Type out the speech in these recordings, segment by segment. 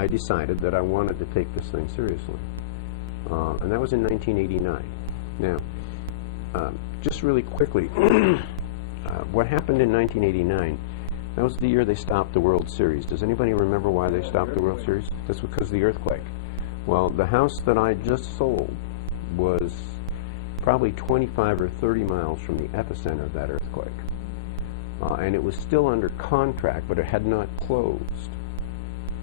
I decided that I wanted to take this thing seriously. And that was in 1989. Now, just really quickly, what happened in 1989, that was the year they stopped the World Series. Does anybody remember why they stopped the World Series? That's because of the earthquake. Well, the house that I just sold was probably 25 or 30 miles from the epicenter of that earthquake. And it was still under contract, but it had not closed.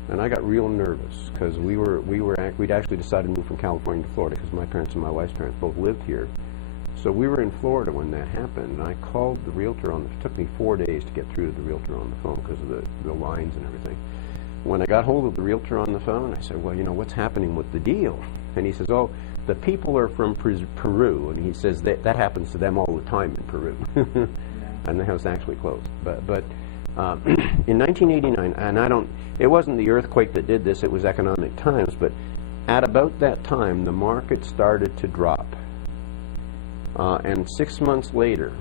And I got real nervous because we'd actually decided to move from California to Florida because my parents and my wife's parents both lived here. So we were in Florida when that happened, and I called the realtor it took me 4 days to get through to the realtor on the phone because of the lines and everything. When I got hold of the realtor on the phone, I said, well, you know, what's happening with the deal? And he says, oh, the people are from Peru, and he says that happens to them all the time in Peru. And the house actually closed. But in 1989, and it wasn't the earthquake that did this, it was economic times, but at about that time, the market started to drop. And 6 months later,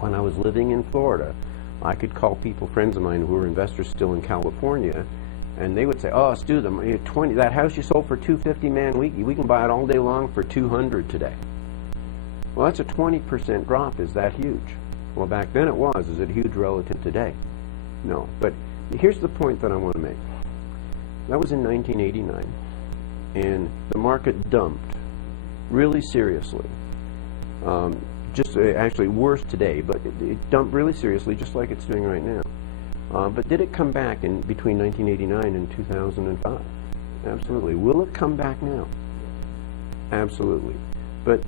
when I was living in Florida, I could call people, friends of mine who were investors still in California, and they would say, oh, Stu, that house you sold for $250, man, we can buy it all day long for $200 today. Well, that's a 20% drop. Is that huge? Well, back then it was. Is it huge relative today? No. But here's the point that I want to make. That was in 1989, and the market dumped really seriously. Actually worse today, but it dumped really seriously, just like it's doing right now. But did it come back in between 1989 and 2005? Absolutely. Will it come back now? Absolutely. But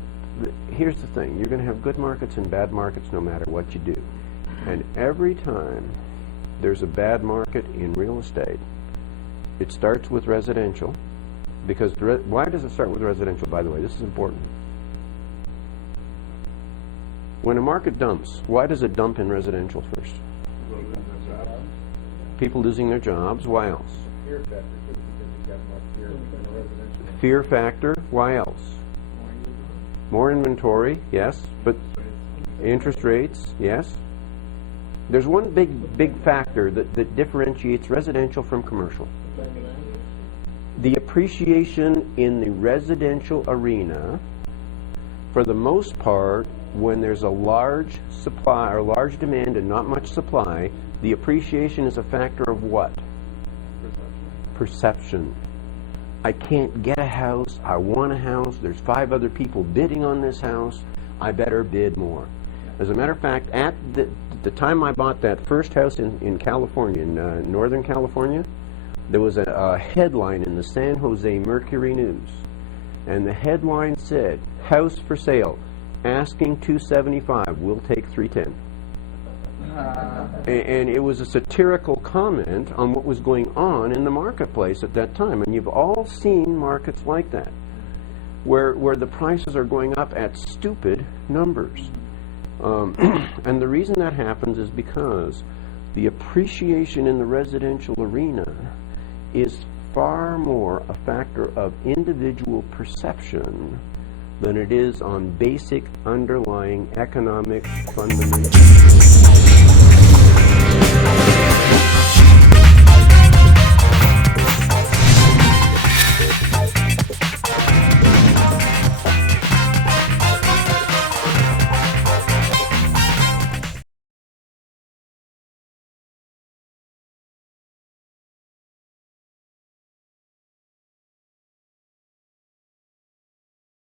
here's the thing. You're going to have good markets and bad markets no matter what you do. And every time there's a bad market in real estate, it starts with residential. Because why does it start with residential, by the way? This is important. When a market dumps, why does it dump in residential first? People losing their jobs. Why else? Fear factor, because you got more fear in the residential. Fear factor. Why else? More inventory, yes. But interest rates, yes. There's one big factor that differentiates residential from commercial. The appreciation in the residential arena, for the most part, when there's a large supply or large demand and not much supply, the appreciation is a factor of what? Perception. I can't get a house. I want a house. There's 5 other people bidding on this house. I better bid more. As a matter of fact, at the time I bought that first house in California, in Northern California, there was a headline in the San Jose Mercury News, and the headline said, "House for sale, asking $275, we'll take $310." And it was a satirical comment on what was going on in the marketplace at that time. And you've all seen markets like that, where the prices are going up at stupid numbers. And the reason that happens is because the appreciation in the residential arena is far more a factor of individual perception than it is on basic underlying economic fundamentals.